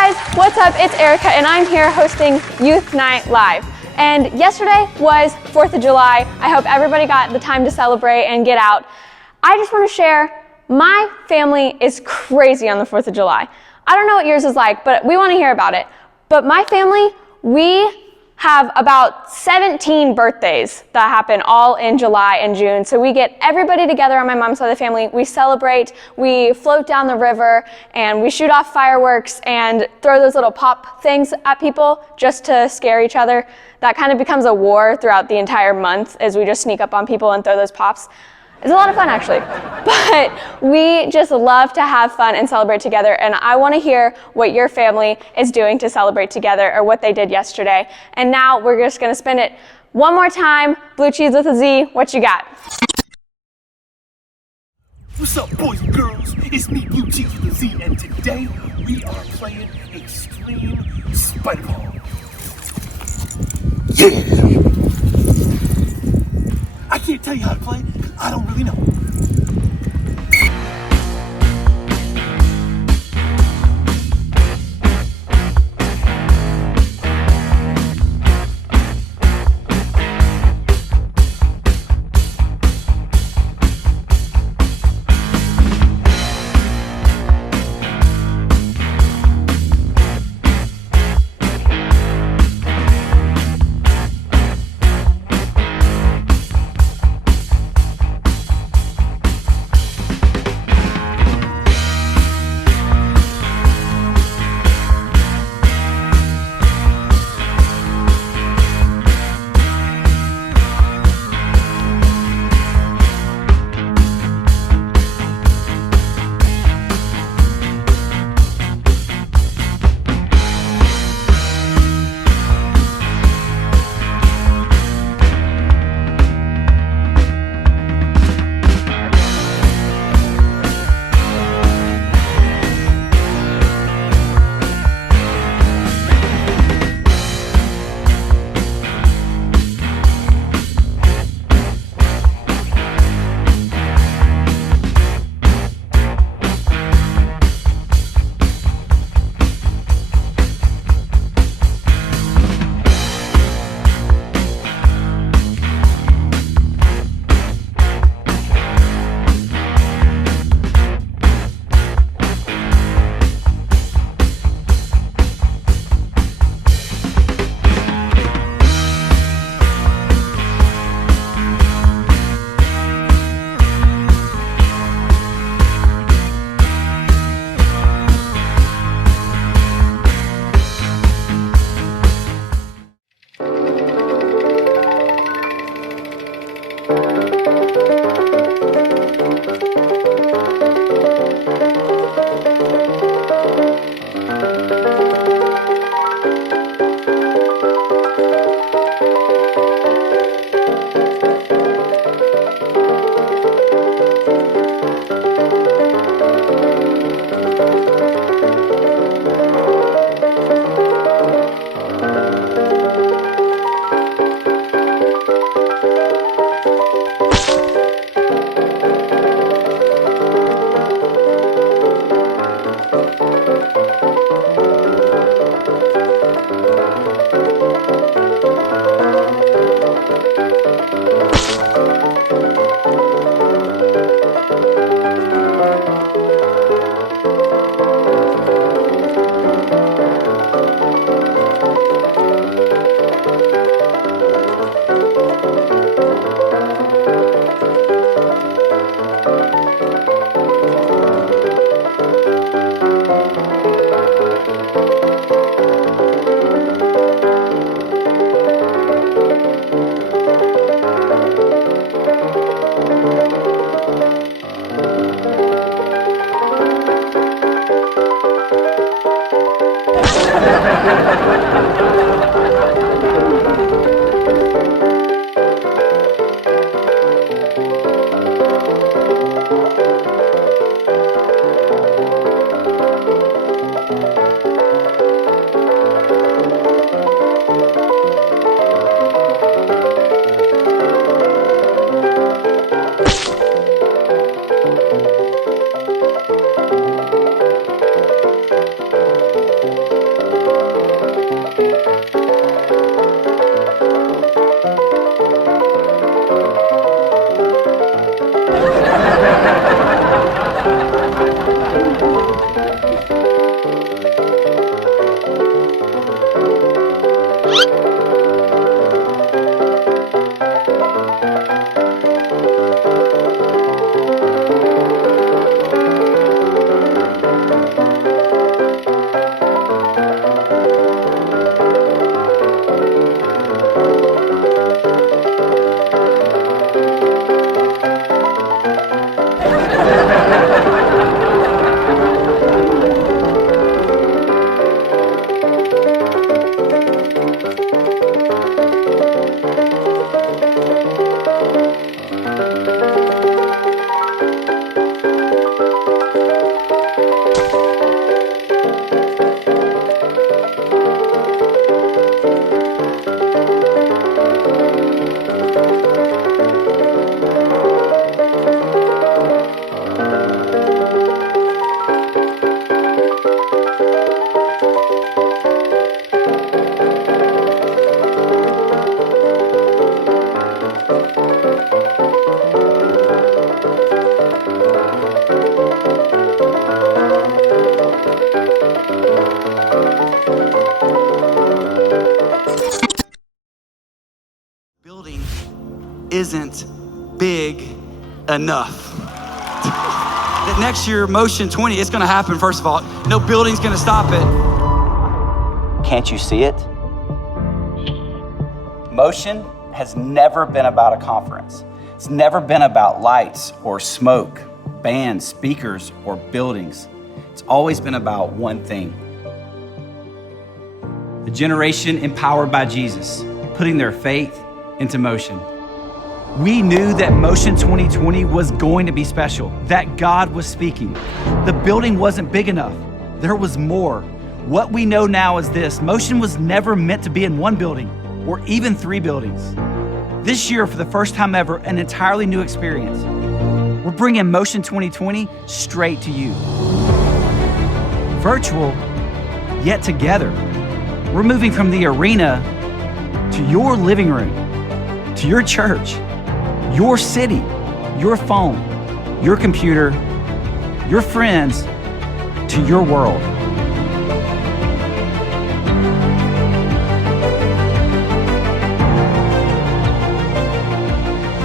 guys, what's up? It's Erica and I'm here hosting Youth Night Live. And yesterday was 4th of July. I hope everybody got the time to celebrate and get out. I just want to share, my family is crazy on the 4th of July. I don't know what yours is like, but we want to hear about it. But my family, we have about 17 birthdays that happen all in July and June. So we get everybody together on my mom's side of the family. We celebrate, we float down the river, and we shoot off fireworks and throw those little pop things at people just to scare each other. That kind of becomes a war throughout the entire month as we just sneak up on people and throw those pops. It's a lot of fun, actually, but we just love to have fun and celebrate together, and I want to hear what your family is doing to celebrate together or what they did yesterday. And now we're just going to spin it one more time. Blue cheese with a Z, what you got? What's up, boys and girls? It's me, Blue Cheese with a Z, and today we are playing Extreme Spider Ball. Yeah! I can't tell you how to play because I don't really know. isn't big enough. That next year, Motion 20, it's gonna happen, first of all. No building's gonna stop it. Can't you see it? Motion has never been about a conference. It's never been about lights or smoke, bands, speakers, or buildings. It's always been about one thing. The generation empowered by Jesus, putting their faith into motion. We knew that Motion 2020 was going to be special, that God was speaking. The building wasn't big enough. There was more. What we know now is this: Motion was never meant to be in one building or even 3 buildings. This year, for the first time ever, an entirely new experience. We're bringing Motion 2020 straight to you. Virtual, yet together. We're moving from the arena to your living room, to your church, your city, your phone, your computer, your friends, to your world.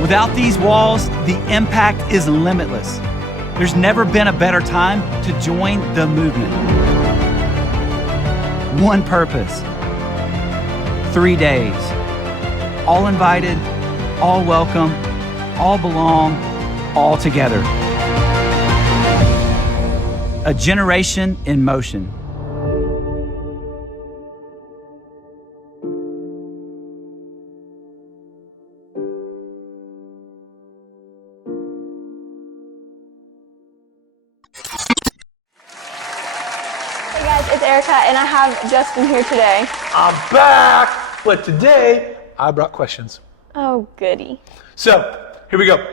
Without these walls, the impact is limitless. There's never been a better time to join the movement. One purpose, 3 days, all invited, all welcome, all belong, all together. A generation in motion. Hey guys, it's Erica, and I have Justin here today. I'm back, but today I brought questions. Oh, goody. So, here we go.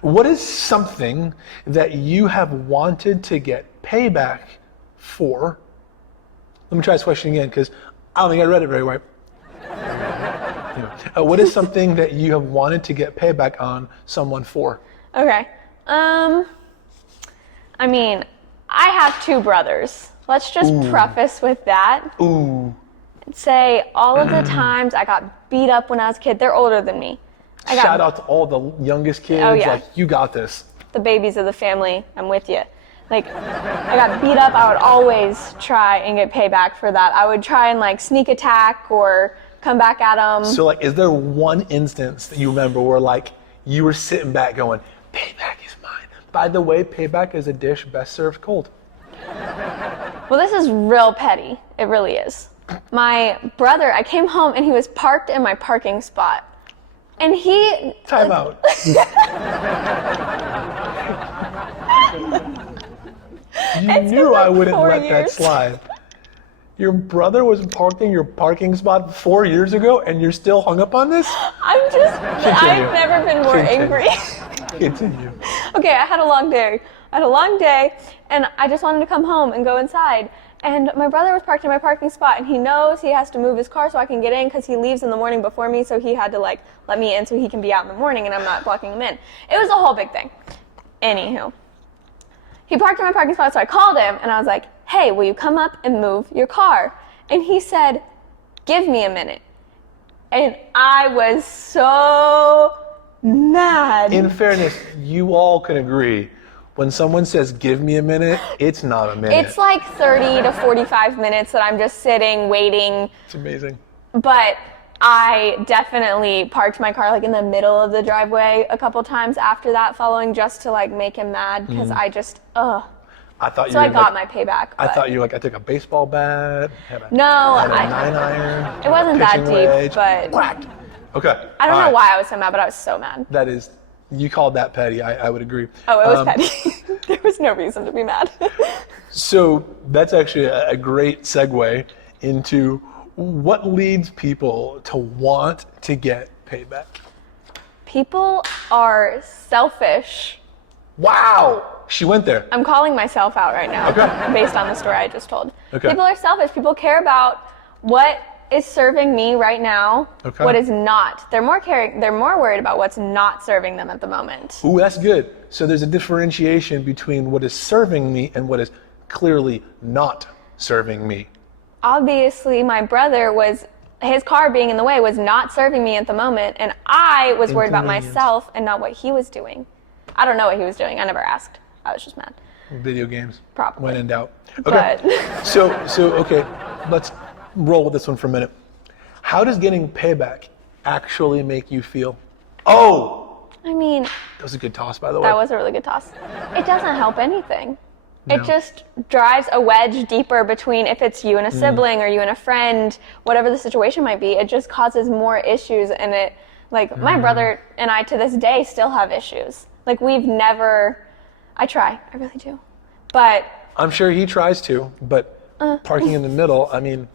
What is something that you have wanted to get payback for? Let me try this question again, because I don't think I read it very well. Anyway, what is something that you have wanted to get payback on someone for? Okay. I mean, I have 2 brothers. Let's just preface with that. Ooh. Say all of the times I got beat up when I was a kid. They're older than me. Shout out to all the youngest kids. Oh, yeah. Like, you got this. The babies of the family, I'm with you. Like, I got beat up, I would always try and get payback for that. I would try and like sneak attack or come back at them. So like, is there one instance that you remember where like you were sitting back going, payback is mine? By the way, payback is a dish best served cold. Well, this is real petty. It really is. My brother, I came home and he was parked in my parking spot. And he... Time out. You knew I wouldn't let that slide. Your brother was parking your parking spot 4 years ago and you're still hung up on this? I've never been more angry. Continue. Okay, I had a long day. And I just wanted to come home and go inside. And my brother was parked in my parking spot, and he knows he has to move his car so I can get in because he leaves in the morning before me, so he had to like let me in so he can be out in the morning and I'm not blocking him in. It was a whole big thing. Anywho, he parked in my parking spot, so I called him and I was like, hey, will you come up and move your car? And he said, give me a minute. And I was so mad. In fairness, you all can agree, when someone says, give me a minute, it's not a minute. It's like 30 to 45 minutes that I'm just sitting, waiting. It's amazing. But I definitely parked my car like in the middle of the driveway a couple times after that following just to like make him mad because I just, I thought So I got my payback. I thought you were like, I took a baseball bat, had a 9-iron. It wasn't that pitching deep, wedge, but whacked. Okay. I don't know why I was so mad, but I was so mad. That is, you called that petty. I would agree. Oh, it was petty. There was no reason to be mad. So that's actually a great segue into what leads people to want to get payback. People are selfish. Wow. She went there. I'm calling myself out right now, Okay. based on the story I just told. Okay. People are selfish. People care about what is serving me right now, Okay. what is not. They're more worried about what's not serving them at the moment. Ooh, that's good. So there's a differentiation between what is serving me and what is clearly not serving me. Obviously, my brother his car being in the way was not serving me at the moment, and I was worried about Inconvenience. myself and not what he was doing. I don't know what he was doing. I never asked. I was just mad. Video games. Probably. When in doubt. Okay. But So okay, let's roll with this one for a minute. How does getting payback actually make you feel? Oh, I mean, that was a good toss, by the way. that was a really good toss. It doesn't help anything. No. It just drives a wedge deeper between if it's you and a sibling or you and a friend, whatever the situation might be. It just causes more issues, and it, like, my brother and I to this day still have issues. Like, we've never, I try, I really do. But I'm sure he tries to, but parking in the middle, I mean,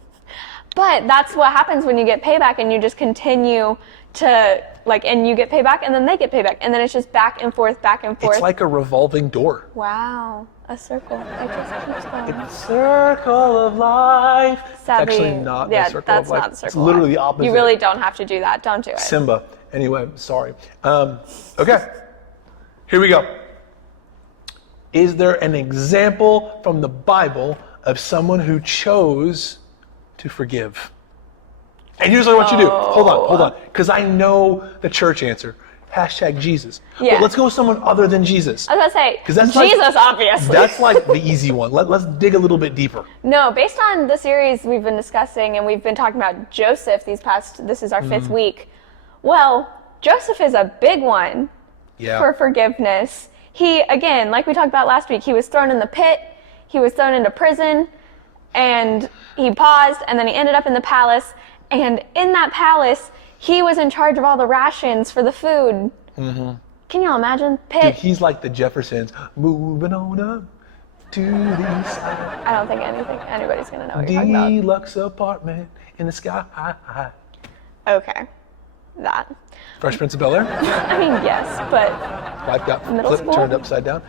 But that's what happens when you get payback and you just continue to, like, and you get payback and then they get payback. And then it's just back and forth, back and forth. it's like a revolving door. Wow, a circle. It just keeps going. Circle of life. Savvy. Actually not Yeah, the circle that's of life. not the circle It's of literally life. the opposite. You really don't have to do that. Don't do it. Simba. Anyway, sorry. Okay, here we go. Is there an example from the Bible of someone who chose to forgive? And here's what I want you to do. Hold on. Because I know the church answer. # Jesus. Yeah. But let's go with someone other than Jesus. I was going to say, 'Cause that's like- Jesus, obviously. That's like the easy one. Let's dig a little bit deeper. No, based on the series we've been discussing, and we've been talking about Joseph this is our fifth week. Well, Joseph is a big one Yeah. for forgiveness. He, again, like we talked about last week, he was thrown in the pit, he was thrown into prison, and he paused, and then he ended up in the palace. And in that palace, he was in charge of all the rations for the food. Mm-hmm. Can you all imagine? Pit. Dude, he's like the Jeffersons. Moving on up to the side. I don't think anybody's going to know what you're talking about. Deluxe apartment in the sky. Okay. That. Fresh Prince of Bel-Air. I mean, yes, but Life got Middle flipped, school? turned upside down.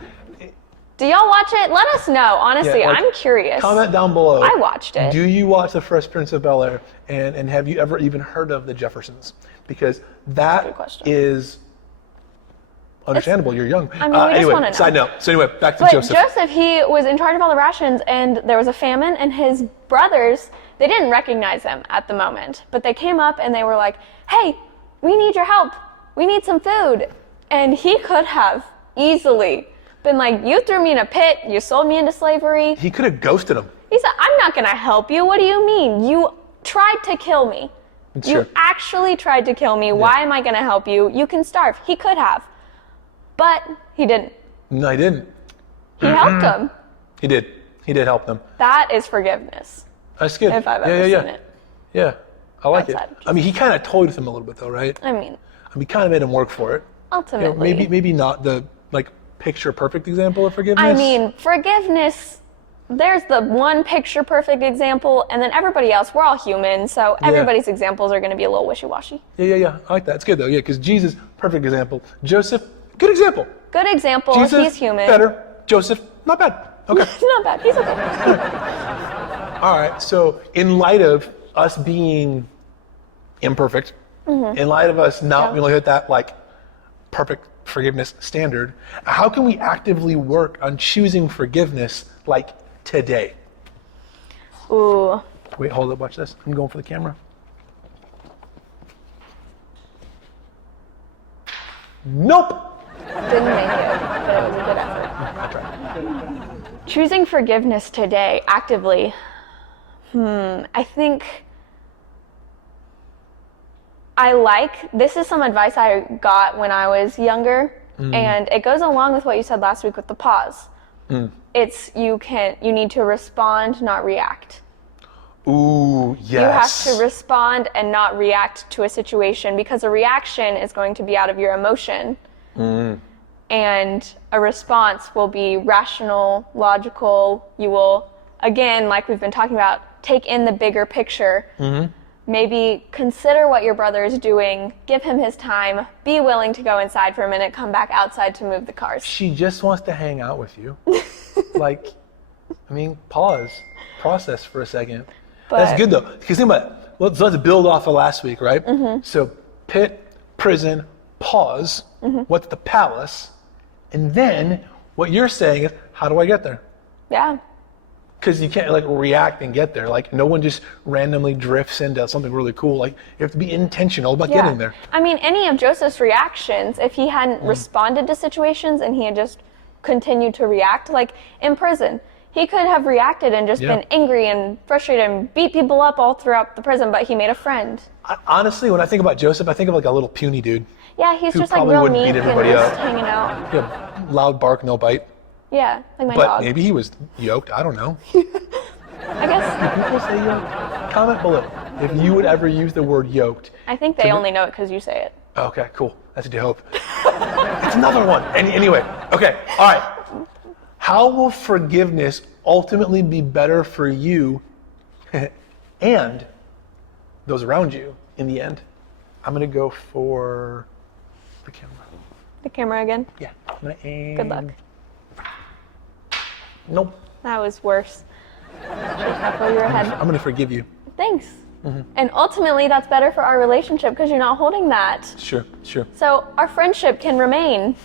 do y'all watch it? Let us know. Honestly, Yeah, like, I'm curious. Comment down below. I watched it. Do you watch the Fresh Prince of Bel-Air? And have you ever even heard of the Jeffersons? Because Good that question. is understandable. You're young. I mean, we just anyway, wanna know. side note. So anyway, back to But Joseph. he was in charge of all the rations, and there was a famine, and his brothers, they didn't recognize him at the moment, but they came up and they were like, hey, we need your help. We need some food. And he could have easily been like, you threw me in a pit, you sold me into slavery. He could have ghosted him. He said, I'm not going to help you. What do you mean? You tried to kill me. It's You true. actually tried to kill me. Why am I going to help you? You can starve. He could have. But he didn't. No, he didn't. He helped him. He did. He did help them. That is forgiveness. That's good. If I've ever seen it. Yeah, I like Outside of it. I mean, he kind of toyed with him a little bit, though, right? I mean, He kind of made him work for it. You know, ultimately. maybe not the picture perfect example of forgiveness. I mean, forgiveness, there's the one picture perfect example, and then everybody else, we're all human, so everybody's examples are going to be a little wishy-washy. Yeah. I like that. It's good though. Yeah, because Jesus, perfect example. Joseph, good example. Good example. Jesus, He's human. better. Joseph, not bad. Okay. He's not bad. He's okay. All right. So, in light of us being imperfect, in light of us not really hit that perfect forgiveness standard, how can we actively work on choosing forgiveness today? Ooh. Wait, hold up, watch this. I'm going for the camera. Nope. Didn't make it, but it was a good effort. I tried. Choosing forgiveness today, actively. I think this is some advice I got when I was younger, and it goes along with what you said last week with the pause. It's you need to respond, not react. Ooh, yes. You have to respond and not react to a situation, because a reaction is going to be out of your emotion. And a response will be rational, logical. You will, again, like we've been talking about, take in the bigger picture. Maybe consider what your brother is doing, give him his time, be willing to go inside for a minute, come back outside to move the cars. She just wants to hang out with you. Pause, process for a second. That's good though, because think about it. Let's build off of last week, right? So pit, prison, pause. What's the palace? And then what you're saying is, how do I get there? Yeah. Because you can't like react and get there. Like no one just randomly drifts into something really cool. Like you have to be intentional about getting there. I mean, any of Joseph's reactions, if he hadn't responded to situations and he had just continued to react, like in prison, he could have reacted and just been angry and frustrated and beat people up all throughout the prison, but he made a friend. Honestly, when I think about Joseph, I think of like a little puny dude. Yeah, he's who just like probably real wouldn't meek beat and everybody just up. hanging out. Yeah, loud bark, no bite. Yeah, like my But dog. maybe he was yoked. I don't know. I guess. People say yoked. Comment below if you would ever use the word yoked. I think they only know it because you say it. Okay, cool. That's dope. That's another one. Anyway, okay, all right. How will forgiveness ultimately be better for you and those around you in the end? I'm going to go for the camera. The camera again? Yeah. I'm gonna aim. Good luck. Nope. That was worse. Should have thrown your head. I'm going to forgive you. Thanks. And ultimately, that's better for our relationship because you're not holding that. Sure. So our friendship can remain.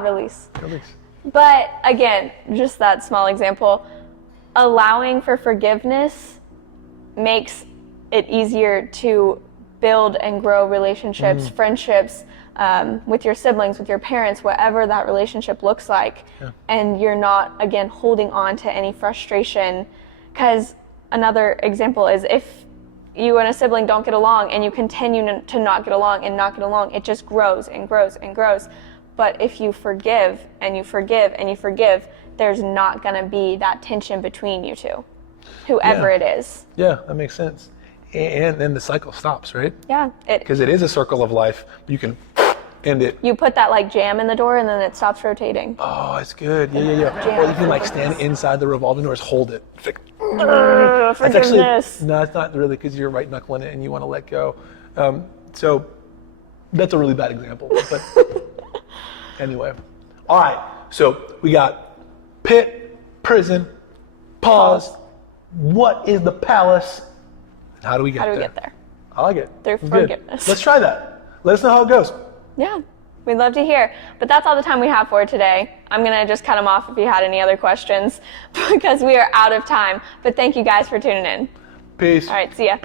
Release. Release. But again, just that small example, allowing for forgiveness makes it easier to build and grow relationships, friendships, with your siblings, with your parents, whatever that relationship looks like. Yeah. And you're not, again, holding on to any frustration. Because another example is if you and a sibling don't get along and you continue to not get along, it just grows and grows and grows. But if you forgive and you forgive and you forgive, there's not going to be that tension between you two, whoever it is. Yeah, that makes sense. And then the cycle stops, right? Yeah. Because it is a circle of life. You can end it. You put that like jam in the door and then it stops rotating. Oh, it's good. Yeah. Or you can like stand inside the revolving doors, hold it. It's like, forgiveness. That's actually, no, it's not really because you're right knuckling it and you want to let go. So that's a really bad example. But anyway. All right. So we got pit, prison, pause. What is the palace? And how do we get there? How do we get there? I like it. Through Good. forgiveness. Let's try that. Let us know how it goes. Yeah, we'd love to hear. But that's all the time we have for today. I'm going to just cut them off if you had any other questions because we are out of time. But thank you guys for tuning in. Peace. All right, see ya.